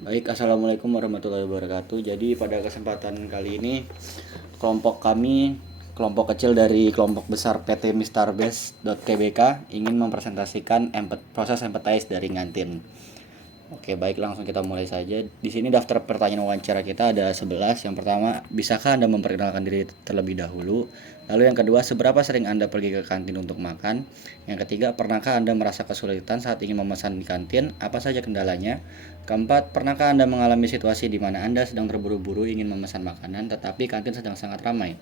Baik, assalamualaikum warahmatullahi wabarakatuh. Jadi pada kesempatan kali ini kelompok kami, kelompok kecil dari kelompok besar PT Mistarbase.tbk ingin mempresentasikan proses empathize dari ngantin. Oke, baik, langsung kita mulai saja. Di sini daftar pertanyaan wawancara kita ada 11. Yang pertama, bisakah Anda memperkenalkan diri terlebih dahulu? Lalu yang kedua, seberapa sering Anda pergi ke kantin untuk makan? Yang ketiga, pernahkah Anda merasa kesulitan saat ingin memesan di kantin? Apa saja kendalanya? Keempat, pernahkah Anda mengalami situasi di mana Anda sedang terburu-buru ingin memesan makanan tetapi kantin sedang sangat ramai?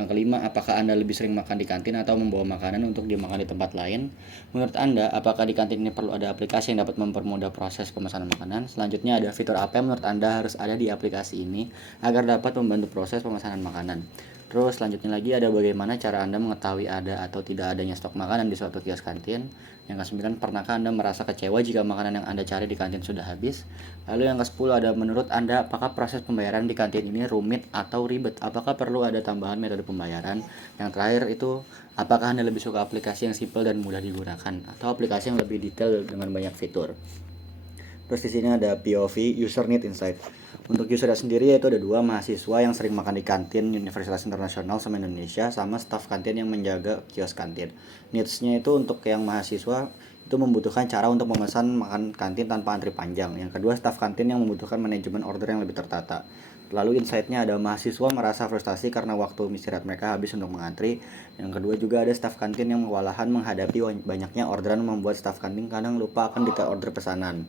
Yang kelima, apakah Anda lebih sering makan di kantin atau membawa makanan untuk dimakan di tempat lain? Menurut Anda, apakah di kantin ini perlu ada aplikasi yang dapat mempermudah proses pemesanan makanan? Selanjutnya ada fitur apa yang menurut Anda harus ada di aplikasi ini agar dapat membantu proses pemesanan makanan? Terus selanjutnya lagi ada bagaimana cara Anda mengetahui ada atau tidak adanya stok makanan di suatu kios kantin. Yang ke-9, pernahkah Anda merasa kecewa jika makanan yang Anda cari di kantin sudah habis? Lalu yang ke-10 ada menurut Anda apakah proses pembayaran di kantin ini rumit atau ribet? Apakah perlu ada tambahan metode pembayaran? Yang terakhir itu apakah Anda lebih suka aplikasi yang simpel dan mudah digunakan atau aplikasi yang lebih detail dengan banyak fitur? Terus di sini ada POV User Need Insight. Untuk user sendiri yaitu ada dua, mahasiswa yang sering makan di kantin Universitas Internasional sama Indonesia, sama staf kantin yang menjaga kios kantin. Needs-nya itu untuk yang mahasiswa itu membutuhkan cara untuk memesan makan kantin tanpa antri panjang. Yang kedua, staf kantin yang membutuhkan manajemen order yang lebih tertata. Lalu insight-nya ada mahasiswa merasa frustasi karena waktu istirahat mereka habis untuk mengantri. Yang kedua juga ada staf kantin yang kewalahan menghadapi banyaknya orderan, membuat staf kantin kadang lupa akan detail order pesanan.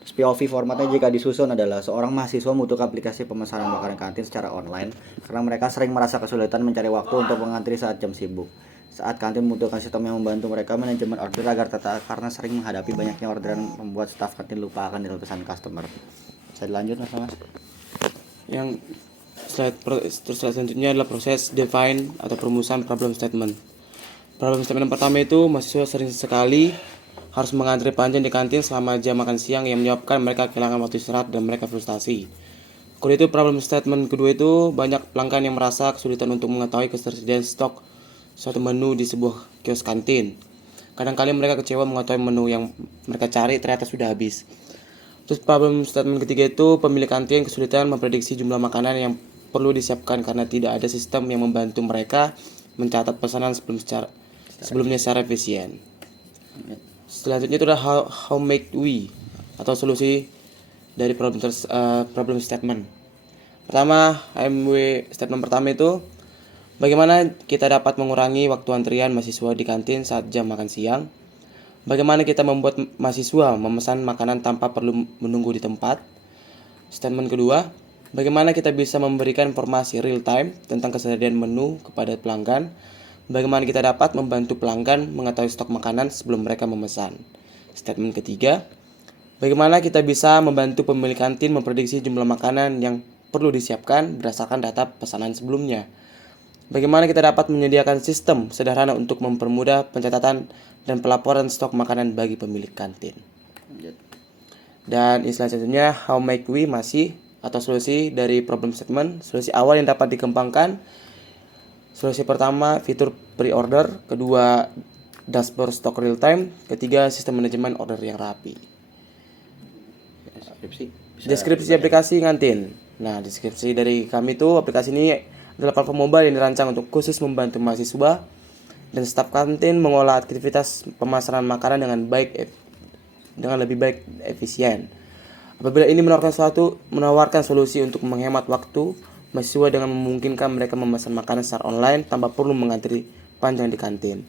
Terus POV formatnya jika disusun adalah seorang mahasiswa membutuhkan aplikasi pemesanan makanan kantin secara online karena mereka sering merasa kesulitan mencari waktu untuk mengantri saat jam sibuk. Saat kantin membutuhkan sistem yang membantu mereka manajemen order agar tetap karena sering menghadapi banyaknya orderan membuat staf kantin lupa akan detail pesan customer. Saya dilanjut Mas. Yang slide selanjutnya adalah proses define atau perumusan problem statement. Problem statement yang pertama itu mahasiswa sering sekali harus mengantri panjang di kantin selama jam makan siang yang menyebabkan mereka kehilangan waktu istirahat dan mereka frustasi. Kemudian itu problem statement kedua itu banyak pelanggan yang merasa kesulitan untuk mengetahui ketersediaan stok suatu menu di sebuah kios kantin. Kadang-kali mereka kecewa mengetahui menu yang mereka cari ternyata sudah habis. Terus problem statement ketiga itu pemilik kantin kesulitan memprediksi jumlah makanan yang perlu disiapkan karena tidak ada sistem yang membantu mereka mencatat pesanan sebelumnya secara efisien. Selanjutnya itu adalah how make we atau solusi dari problem statement. Pertama, HMW statement pertama itu bagaimana kita dapat mengurangi waktu antrian mahasiswa di kantin saat jam makan siang. Bagaimana kita membuat mahasiswa memesan makanan tanpa perlu menunggu di tempat. Statement kedua, bagaimana kita bisa memberikan informasi real time tentang ketersediaan menu kepada pelanggan. Bagaimana kita dapat membantu pelanggan mengetahui stok makanan sebelum mereka memesan. Statement ketiga, bagaimana kita bisa membantu pemilik kantin memprediksi jumlah makanan yang perlu disiapkan berdasarkan data pesanan sebelumnya. Bagaimana kita dapat menyediakan sistem sederhana untuk mempermudah pencatatan dan pelaporan stok makanan bagi pemilik kantin. Dan istilah selanjutnya, how make we masih atau solusi dari problem statement. Solusi awal yang dapat dikembangkan. Solusi pertama, fitur pre-order. Kedua, dashboard stock real time. Ketiga, sistem manajemen order yang rapi. Deskripsi aplikasi ngantin. Nah, deskripsi dari kami itu aplikasi ini adalah platform mobile yang dirancang untuk khusus membantu mahasiswa dan staf kantin mengolah aktivitas pemasaran makanan dengan lebih baik efisien. Apabila ini menawarkan solusi untuk menghemat waktu mahasiswa dengan memungkinkan mereka memesan makanan secara online tanpa perlu mengantri panjang di kantin.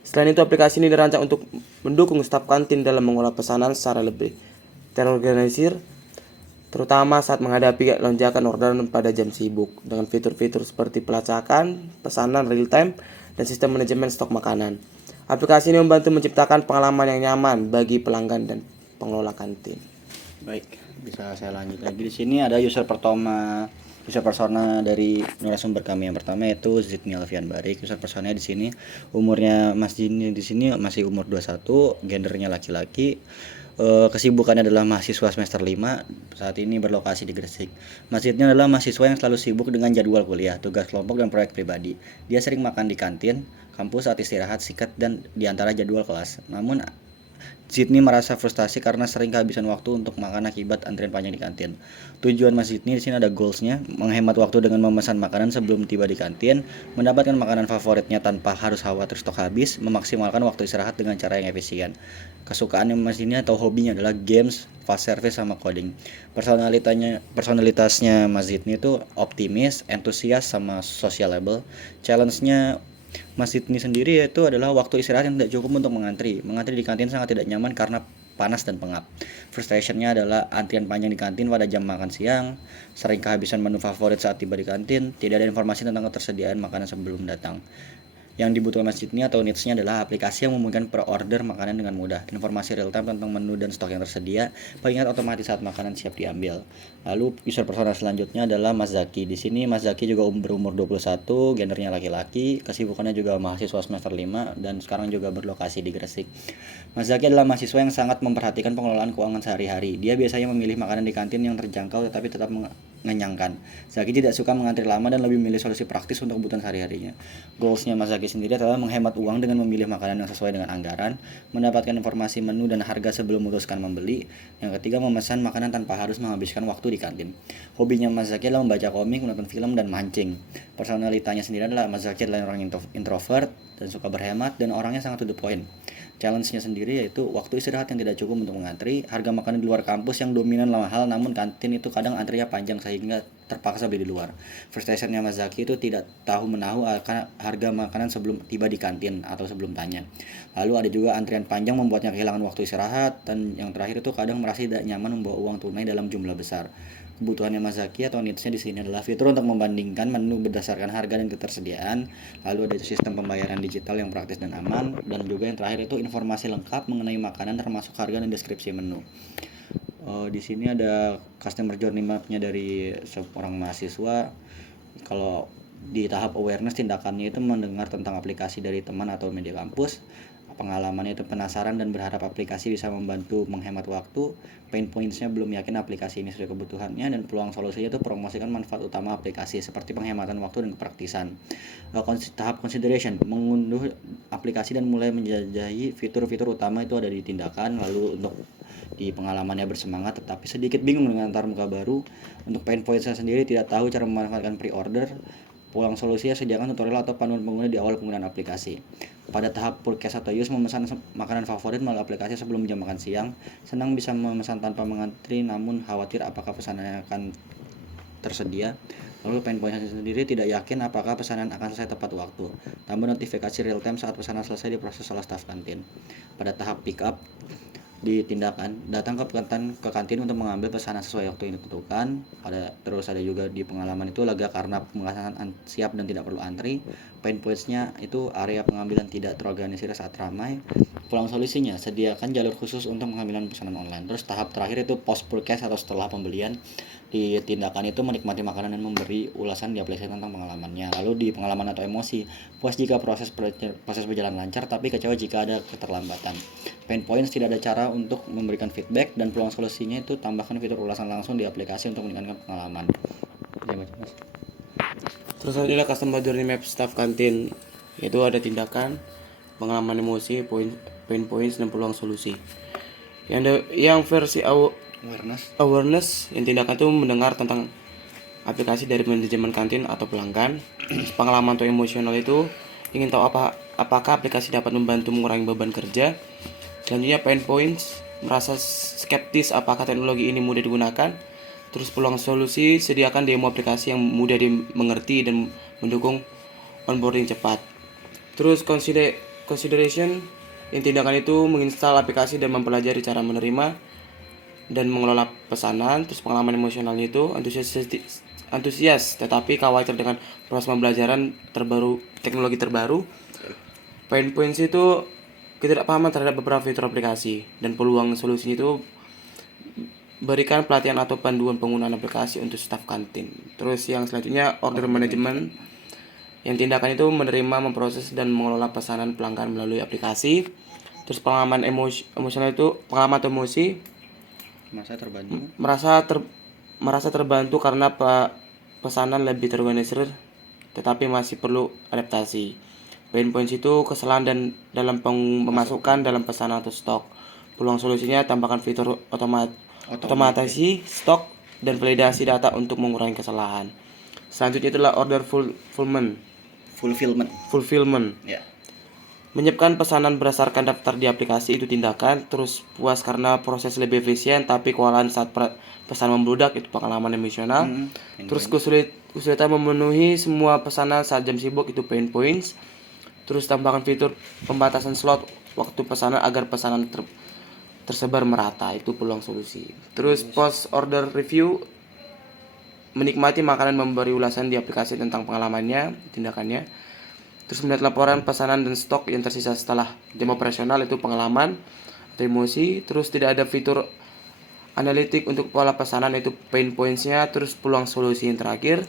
Selain itu, aplikasi ini dirancang untuk mendukung staf kantin dalam mengolah pesanan secara lebih terorganisir, terutama saat menghadapi lonjakan orderan pada jam sibuk, dengan fitur-fitur seperti pelacakan, pesanan real time, dan sistem manajemen stok makanan. Aplikasi ini membantu menciptakan pengalaman yang nyaman bagi pelanggan dan pengelola kantin. Baik, bisa saya lanjut lagi. Di sini ada user persona dari narasumber kami. Yang pertama yaitu Zidni Alfian Barik. User personanya di sini umurnya Mas Zidni di sini masih umur 21, gendernya laki-laki. Kesibukannya adalah mahasiswa semester 5, saat ini berlokasi di Gresik. Mas Zidni adalah mahasiswa yang selalu sibuk dengan jadwal kuliah, tugas kelompok, dan proyek pribadi. Dia sering makan di kantin kampus saat istirahat singkat dan di antara jadwal kelas. Namun Zidni merasa frustasi karena sering kehabisan waktu untuk makan akibat antrian panjang di kantin. Tujuan Mas Zidni di sini ada goalsnya, menghemat waktu dengan memesan makanan sebelum tiba di kantin, mendapatkan makanan favoritnya tanpa harus khawatir stok habis, memaksimalkan waktu istirahat dengan cara yang efisien. Kesukaannya Mas Zidni atau hobinya adalah games, fast service, sama coding. Personalitasnya Mas Zidni itu optimis, entusias, sama sociable. Challenge-nya Mas Sydney sendiri yaitu adalah waktu istirahat yang tidak cukup untuk mengantri. Mengantri di kantin sangat tidak nyaman karena panas dan pengap. Frustrationnya adalah antrian panjang di kantin pada jam makan siang, sering kehabisan menu favorit saat tiba di kantin, tidak ada informasi tentang ketersediaan makanan sebelum datang. Yang dibutuhkan Mas Sydney atau needs-nya adalah aplikasi yang memungkinkan per-order makanan dengan mudah, informasi real-time tentang menu dan stok yang tersedia, pengingat otomatis saat makanan siap diambil. Lalu user persona selanjutnya adalah Mas Zaki. Di sini Mas Zaki juga berumur 21, gendernya laki-laki, kesibukannya juga mahasiswa semester 5 dan sekarang juga berlokasi di Gresik. Mas Zaki adalah mahasiswa yang sangat memperhatikan pengelolaan keuangan sehari-hari. Dia biasanya memilih makanan di kantin yang terjangkau tetapi tetap mengenyangkan. Zaki tidak suka mengantri lama dan lebih memilih solusi praktis untuk kebutuhan sehari-harinya. Goalsnya Mas Zaki sendiri adalah menghemat uang dengan memilih makanan yang sesuai dengan anggaran, mendapatkan informasi menu dan harga sebelum memutuskan membeli. Yang ketiga, memesan makanan tanpa harus menghabiskan waktu di kantin. Hobinya Mas Zaki adalah membaca komik, menonton film, dan mancing. Personalitanya sendiri adalah Mas Zaki adalah orang introvert dan suka berhemat dan orangnya sangat to the point. Challenge-nya sendiri yaitu waktu istirahat yang tidak cukup untuk mengantri, harga makanan di luar kampus yang dominan mahal, namun kantin itu kadang antrinya panjang sehingga terpaksa beli di luar. Frustration-nya Mas Zaki itu tidak tahu menahu akan harga makanan sebelum tiba di kantin atau sebelum tanya. Lalu ada juga antrian panjang membuatnya kehilangan waktu istirahat, dan yang terakhir itu kadang merasa tidak nyaman membawa uang tunai dalam jumlah besar. Kebutuhannya Mas Zaki atau needs-nya di sini adalah fitur untuk membandingkan menu berdasarkan harga dan ketersediaan. Lalu ada sistem pembayaran digital yang praktis dan aman, dan juga yang terakhir itu informasi lengkap mengenai makanan termasuk harga dan deskripsi menu. Di sini ada customer journey map-nya dari seorang mahasiswa. Kalau di tahap awareness, tindakannya itu mendengar tentang aplikasi dari teman atau media kampus. Pengalamannya itu penasaran dan berharap aplikasi bisa membantu menghemat waktu. Pain points-nya belum yakin aplikasi ini sesuai kebutuhannya, dan peluang solusinya itu promosikan manfaat utama aplikasi seperti penghematan waktu dan kepraktisan. Tahap consideration, mengunduh aplikasi dan mulai menjelajahi fitur-fitur utama itu ada di tindakan. Lalu untuk di pengalamannya bersemangat tetapi sedikit bingung dengan antar muka baru. Untuk pain points-nya sendiri tidak tahu cara memanfaatkan pre-order. Pulang solusinya sediakan tutorial atau panduan pengguna di awal penggunaan aplikasi. Pada tahap purchase atau use, memesan makanan favorit melalui aplikasi sebelum jam makan siang. Senang bisa memesan tanpa mengantri, namun khawatir apakah pesanannya akan tersedia. Lalu pain point sendiri tidak yakin apakah pesanan akan selesai tepat waktu. Tambah notifikasi real time saat pesanan selesai diproses oleh staf kantin. Pada tahap pick up, di tindakan datang ke kantin untuk mengambil pesanan sesuai waktu yang ditentukan. Terus ada juga di pengalaman itu lega karena pembahasan siap dan tidak perlu antri. Pain points-nya itu area pengambilan tidak terorganisir saat ramai. Pulang solusinya, sediakan jalur khusus untuk pengambilan pesanan online. Terus tahap terakhir itu post purchase atau setelah pembelian. Di tindakan itu menikmati makanan dan memberi ulasan di aplikasi tentang pengalamannya. Lalu di pengalaman atau emosi, puas jika proses berjalan lancar tapi kecewa jika ada keterlambatan. Pain points, tidak ada cara untuk memberikan feedback, dan peluang solusinya itu tambahkan fitur ulasan langsung di aplikasi untuk meningkatkan pengalaman. Terus adalah customer journey map staff kantin, yaitu ada tindakan, pengalaman emosi, pain points, dan peluang solusi. Yang versi awareness, yang tindakan itu mendengar tentang aplikasi dari manajemen kantin atau pelanggan. Pengalaman atau emosional itu ingin tahu apakah aplikasi dapat membantu mengurangi beban kerja. Selanjutnya pain points, merasa skeptis apakah teknologi ini mudah digunakan. Terus peluang solusi, sediakan demo aplikasi yang mudah dimengerti dan mendukung onboarding cepat. Terus consideration, yang tindakan itu menginstal aplikasi dan mempelajari cara menerima dan mengelola pesanan. Terus pengalaman emosionalnya itu antusias tetapi khawatir dengan proses pembelajaran teknologi terbaru. Pain points itu ketidakpahaman terhadap beberapa fitur aplikasi, dan peluang solusi itu berikan pelatihan atau panduan penggunaan aplikasi untuk staf kantin. Terus yang selanjutnya order management, yang tindakan itu menerima, memproses, dan mengelola pesanan pelanggan melalui aplikasi. Terus pengalaman emosional itu pengalaman atau emosi, merasa terbantu karena pesanan lebih terorganisir tetapi masih perlu adaptasi. Pain points itu kesalahan dan dalam pemasukan dalam pesanan atau stok. Peluang solusinya tambahkan fitur otomatisasi stok dan validasi data untuk mengurangi kesalahan. Selanjutnya itulah order fulfillment. Ya. Menyiapkan pesanan berdasarkan daftar di aplikasi itu tindakan. Terus puas karena proses lebih efisien, tapi kewalahan saat pesan membludak itu pengalaman emosional. Terus kesulitan memenuhi semua pesanan saat jam sibuk itu pain points. Terus tambahkan fitur pembatasan slot waktu pesanan agar pesanan tersebar merata, itu peluang solusi. Terus post order review, menikmati makanan, memberi ulasan di aplikasi tentang pengalamannya, tindakannya. Terus melihat laporan pesanan dan stok yang tersisa setelah jam operasional, itu pengalaman atau emosi. Terus tidak ada fitur analitik untuk pola pesanan, itu pain points-nya. Terus peluang solusi yang terakhir,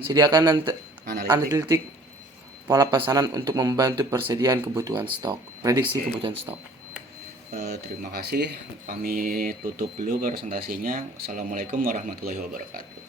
sediakan analitik pola pesanan untuk membantu persediaan kebutuhan stok, prediksi kebutuhan stok. Terima kasih. Kami tutup dulu presentasinya. Assalamualaikum warahmatullahi wabarakatuh.